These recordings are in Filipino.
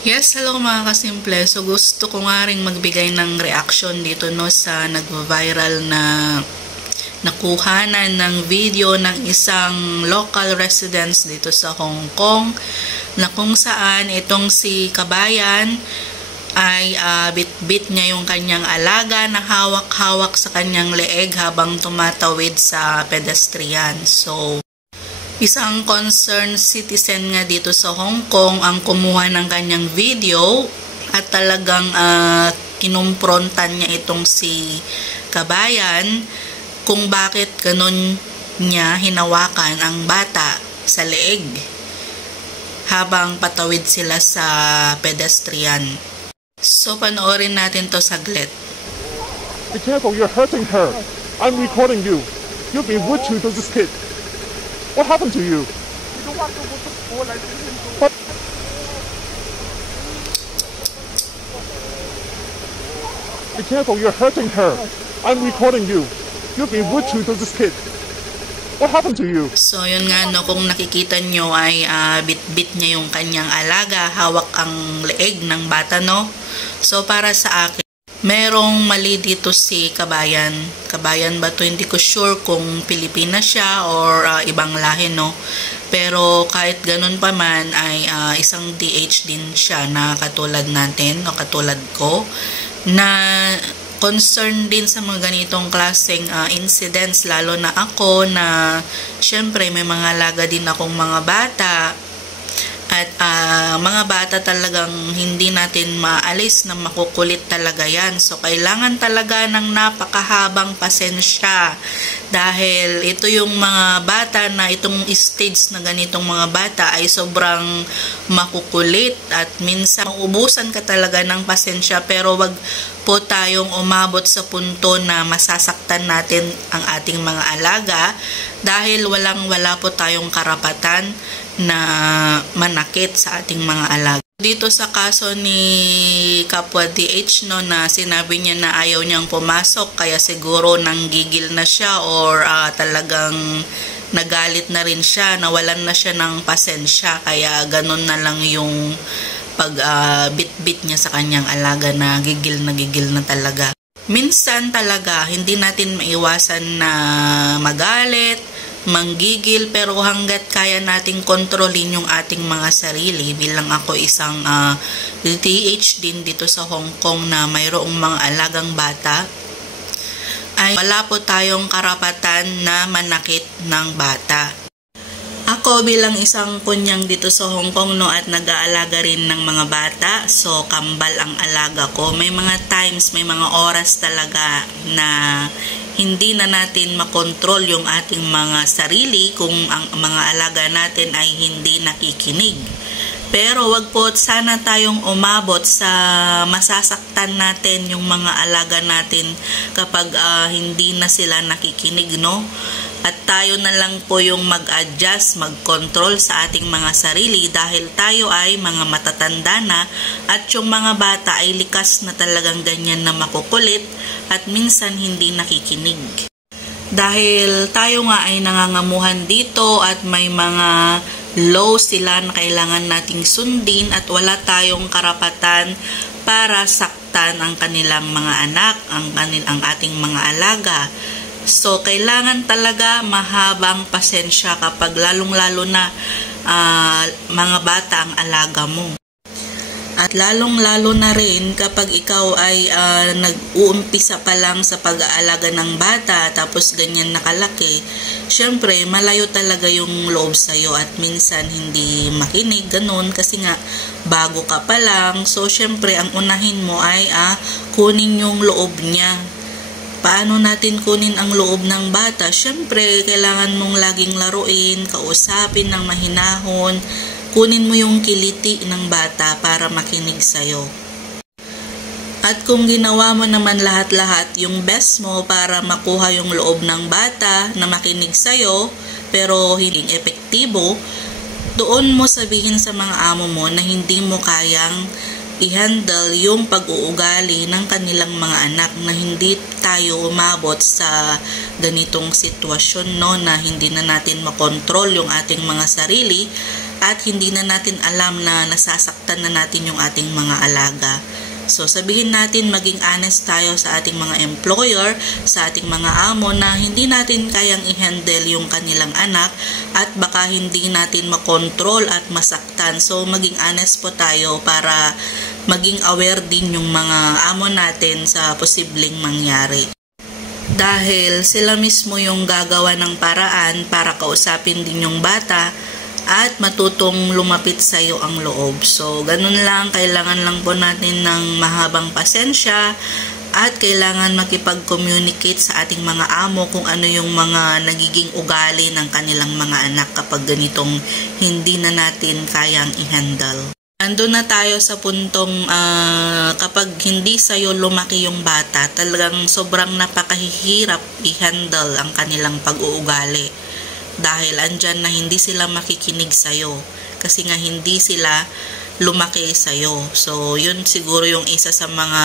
Yes, hello mga kasimple. So gusto ko nga rin magbigay ng reaction dito no sa nag-viral na nakuhanan ng video ng isang local residents dito sa Hong Kong na kung saan itong si Kabayan ay bit-bit niya yung kanyang alaga na hawak-hawak sa kanyang leeg habang tumatawid sa pedestrian. So isang concerned citizen nga dito sa Hong Kong ang kumuha ng kanyang video at talagang kinumprontan niya itong si Kabayan kung bakit ganun niya hinawakan ang bata sa leeg habang patawid sila sa pedestrian. So panoorin natin to saglit. Be careful, you're hurting her. I'm recording you. You've been rude to this kid. What happened to you? You don't want to go to school, I think him to. What? Be careful, you're hurting her. I'm recording you. You've been rude to this kid. What happened to you? So yun nga no, kung nakikita nyo ay bit-bit niya yung kanyang alaga, hawak ang leeg ng bata no. So para sa akin, merong mali dito si Kabayan. Kabayan ba to? Hindi ko sure kung Pilipina siya or ibang lahi no. Pero kahit ganun pa man ay isang DH din siya na katulad natin o katulad ko na concerned din sa mga ganitong klaseng incidents, lalo na ako na syempre may mga alaga din akong mga bata. At mga bata talagang hindi natin maalis na makukulit talaga yan. So, kailangan talaga ng napakahabang pasensya. Dahil ito yung mga bata na itong stage na ganitong mga bata ay sobrang makukulit. At minsan, maubusan ka talaga ng pasensya. Pero wag po tayong umabot sa punto na masasaktan natin ang ating mga alaga. Dahil walang-wala po tayong karapatan na manakit sa ating mga alaga. Dito sa kaso ni Kapwa DH no, na sinabi niya na ayaw niyang pumasok kaya siguro nanggigil na siya or talagang nagalit na rin siya, nawalan na siya ng pasensya kaya ganun na lang yung pag bit-bit niya sa kanyang alaga na gigil na talaga. Minsan talaga hindi natin maiwasan na magalit, manggigil, pero hanggat kaya nating kontrolin yung ating mga sarili, bilang ako isang DH din dito sa Hong Kong na mayroong mga alagang bata, ay wala po tayong karapatan na manakit ng bata. Ako bilang isang kunyang dito sa Hong Kong no, at nag-aalaga rin ng mga bata, so kambal ang alaga ko. May mga times, may mga oras talaga na hindi na natin makontrol yung ating mga sarili kung ang mga alaga natin ay hindi nakikinig. Pero wag po sana tayong umabot sa masasaktan natin yung mga alaga natin kapag hindi na sila nakikinig, no? At tayo na lang po yung mag-adjust, mag-control sa ating mga sarili dahil tayo ay mga matatanda na at yung mga bata ay likas na talagang ganyan na makukulit at minsan hindi nakikinig. Dahil tayo nga ay nangangamuhan dito at may mga law sila na kailangan nating sundin at wala tayong karapatan para saktan ang kanilang mga anak, ang ating mga alaga. So, kailangan talaga mahabang pasensya kapag lalong-lalo na mga bata ang alaga mo. At lalong-lalo na rin kapag ikaw ay nag-uumpisa pa lang sa pag-aalaga ng bata tapos ganyan nakalaki, syempre malayo talaga yung loob sa'yo at minsan hindi makinig, ganun, kasi nga bago ka pa lang. So, syempre ang unahin mo ay kunin yung loob niya. Paano natin kunin ang loob ng bata? Syempre, kailangan mong laging laruin, kausapin ng mahinahon, kunin mo yung kiliti ng bata para makinig sa'yo. At kung ginawa mo naman lahat-lahat yung best mo para makuha yung loob ng bata na makinig sa'yo, pero hindi epektibo, doon mo sabihin sa mga amo mo na hindi mo kayang i-handle yung pag-uugali ng kanilang mga anak, na hindi tayo umabot sa ganitong sitwasyon no, na hindi na natin makontrol yung ating mga sarili at hindi na natin alam na nasasaktan na natin yung ating mga alaga. So, sabihin natin maging honest tayo sa ating mga employer, sa ating mga amo na hindi natin kayang i-handle yung kanilang anak at baka hindi natin makontrol at masaktan. So, maging honest po tayo para maging aware din yung mga amo natin sa posibleng mangyari. Dahil sila mismo yung gagawa ng paraan para kausapin din yung bata at matutong lumapit sa iyo ang loob. So, ganun lang. Kailangan lang po natin ng mahabang pasensya at kailangan makipag-communicate sa ating mga amo kung ano yung mga nagiging ugali ng kanilang mga anak kapag ganitong hindi na natin kayang i-handle. Andun na tayo sa puntong kapag hindi sa'yo lumaki yung bata, talagang sobrang napakahihirap i-handle ang kanilang pag-uugali. Dahil andyan na hindi sila makikinig sa'yo. Kasi nga hindi sila lumaki sa'yo. So, yun siguro yung isa sa mga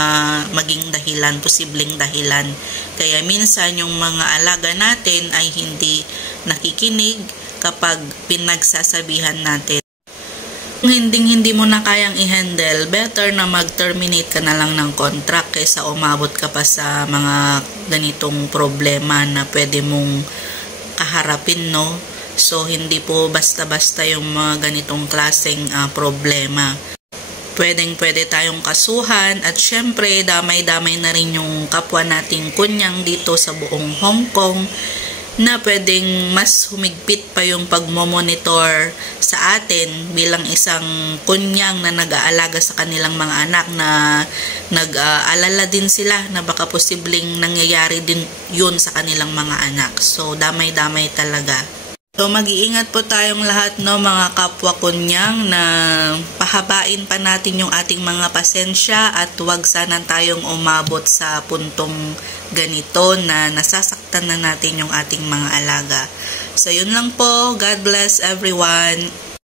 maging dahilan, posibleng dahilan. Kaya minsan yung mga alaga natin ay hindi nakikinig kapag pinagsasabihan natin. Kung hindi mo na kayang i-handle, better na mag-terminate ka na lang ng contract kaysa umabot ka pa sa mga ganitong problema na pwede mong kaharapin, no? So, hindi po basta-basta yung mga ganitong klaseng problema. Pwede tayong kasuhan at syempre, damay-damay na rin yung kapwa nating kunyang dito sa buong Hong Kong na pwedeng mas humigpit pa yung pagmomonitor sa atin bilang isang kunyang na nag-aalaga sa kanilang mga anak na nag-aalala din sila na baka posibleng nangyayari din yun sa kanilang mga anak. So, damay-damay talaga. So, mag-iingat po tayong lahat, no, mga kapwa kunyang, na pahabain pa natin yung ating mga pasensya at huwag sana tayong umabot sa puntong ganito na nasasaktan na natin yung ating mga alaga. So, yun lang po. God bless everyone.